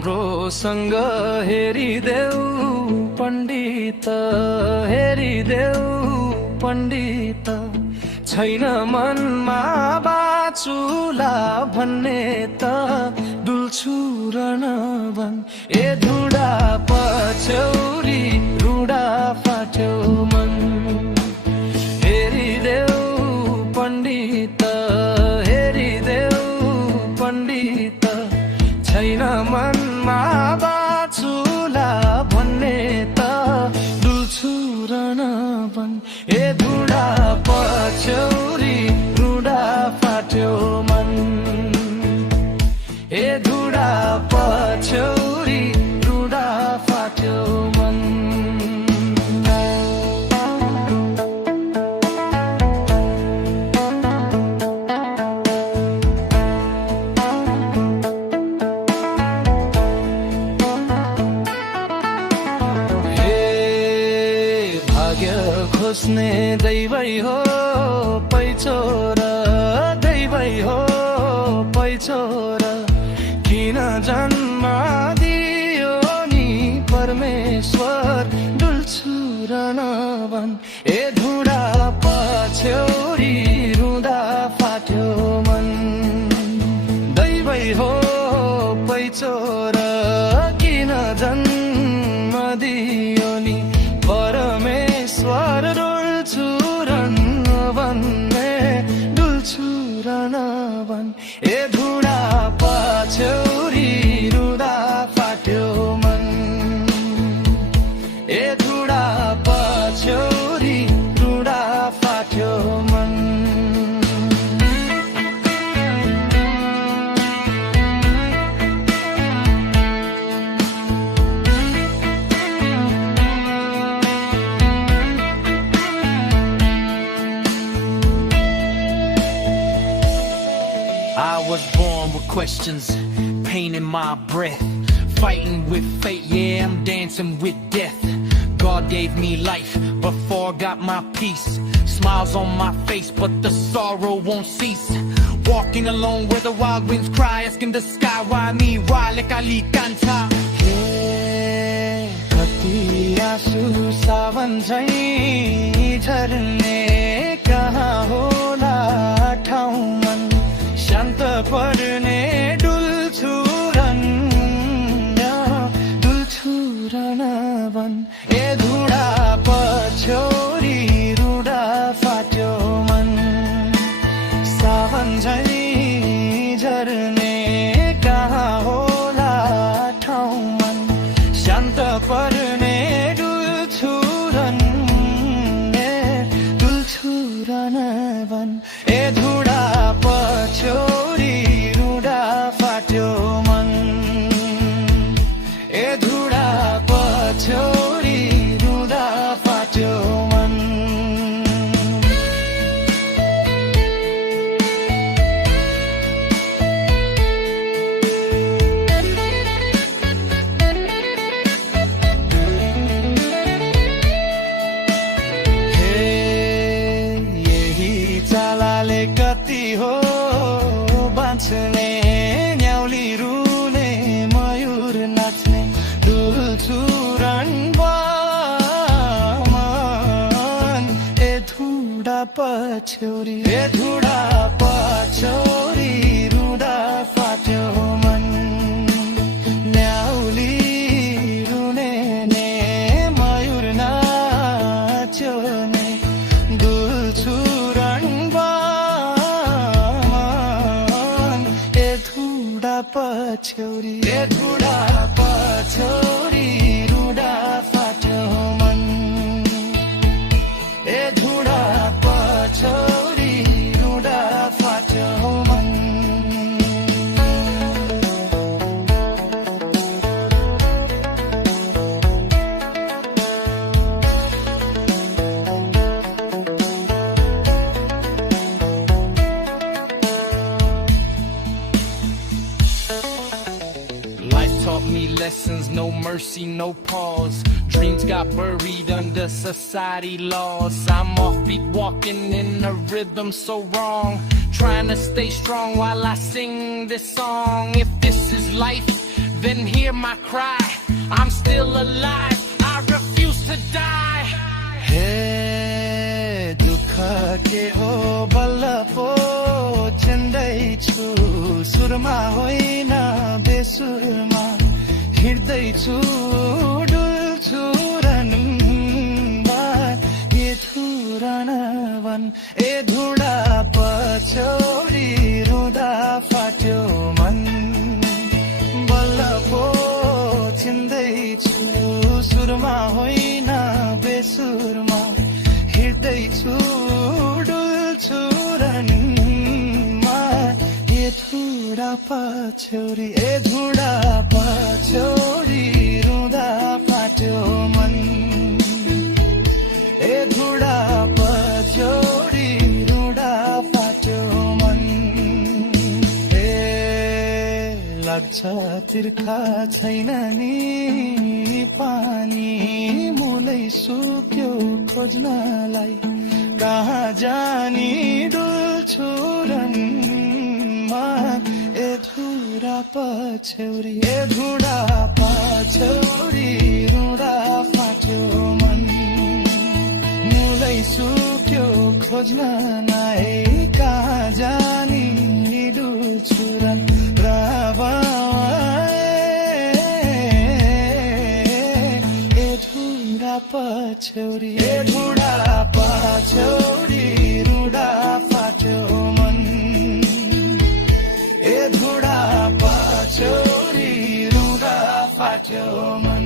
राम्रोसँग हेरिदेऊ पण्डित, हेरिदेऊ पण्डित। छैन मनमा बाँचुला भन्ने त डुल्छु र नभन्। ए धुडा पछ्यौरी रुडा फाट्यो मन। हेरिदेऊ पण्डित, हेरिदेऊ पण्डित। छैन मनमा बाँचुला भन्ने त डुल्छु र नभन्। ए धुडा पछ्यौरी रुडा फाट्यो मन। ए धुडा पछ्यौरी रुडा फाट्यो मन। खोज्ने दैवै हो पैचोर, दैवै हो पैचोर। किन जन्म दियो नि परमेश्वर डुल्छु र नभन्। ए धुडा पछ्यौरी रुँदा फाट्यो मन। दैवै हो पैचोर किन जन्म दियो नि परमेश्वर डुल्छु र नभन्ने, डुल्छु र नभन्। ए धुडा पछ्यौरी रुँदा फाट्यो मन। ए धुडा पछ्यौरी रुँदा फाट्यो मन। I was born with questions, pain in my breath, fighting with fate, yeah, I'm dancing with death. God gave me life before I got my peace. Smiles on my face, but the sorrow won't cease. Walking alone where the wild winds cry, asking the sky why me, why like Ali Kanta. Hey, कति आँसु सावन झैं झर्ने कहाँ होला ठाउँ मन। शान्त पर्ने डुल्छु र नभन्। ए धुडा पछ्यौरी रुडा फाट्यो मन। सावन झैं झर्ने कहाँ होला ठाउँ मन। शान्त पर्ने डुल्छु र नभन्। ए धुडा पछ्यौरी रुडा फाट्यो मन। ए धुडा पछ्यौरी रुडा फाट्यो मन। चालाले कति हो बाँच्ने, न्याउली रुने मयूर नाच्ने। डुल्छु मन। ए धुडा पछ्यौरी, ए धुडा पछ्यौरी रुँदा फाट्यो मन। न्याउली रुने ने मयूर नाच्यो ने। डुल्छु पछ्यौरी, ए धुडा पछ्यौरी रुँदा फाट्यो मन। ए धुडा पछ्यौरी रुँदा फाट्यो मन। Taught me lessons, no mercy, no pause. Dreams got buried under society laws. I'm offbeat, walking in a rhythm so wrong. Trying to stay strong while I sing this song. If this is life, then hear my cry. I'm still alive, I refuse to die. हे दुःख के हो बल्ल पो चिन्दैछु सुरमा होइन बेसुरमा हिँड्दैछु डुल्छु रनमा ए थुरनवन ए धुडा पछौरी रुँदा फाट्यो मन बल्ल पो चिन्दैछु सुरमा होइन बेसुरमा हिँड्दैछु डुल्छु रनमा ए धुडा पछौरी रुँदा फाट्यो मन ए धुडा पछौरी रुँदा फाट्यो मन ए लाग्छ तिर्खा छैन नि पानी मुलै सुक्यो खोज्नलाई कहाँ जानी डुल्छु रनमा ए धुडा पछौरी रुँदा फाट्यो मन मुलै सुक्यो खोज्न नआए कहाँ जानी डुल्छु रनमा पछौरी रुँदा फाट्यो मन ए धुडा पछौरी रुँदा फाट्यो मन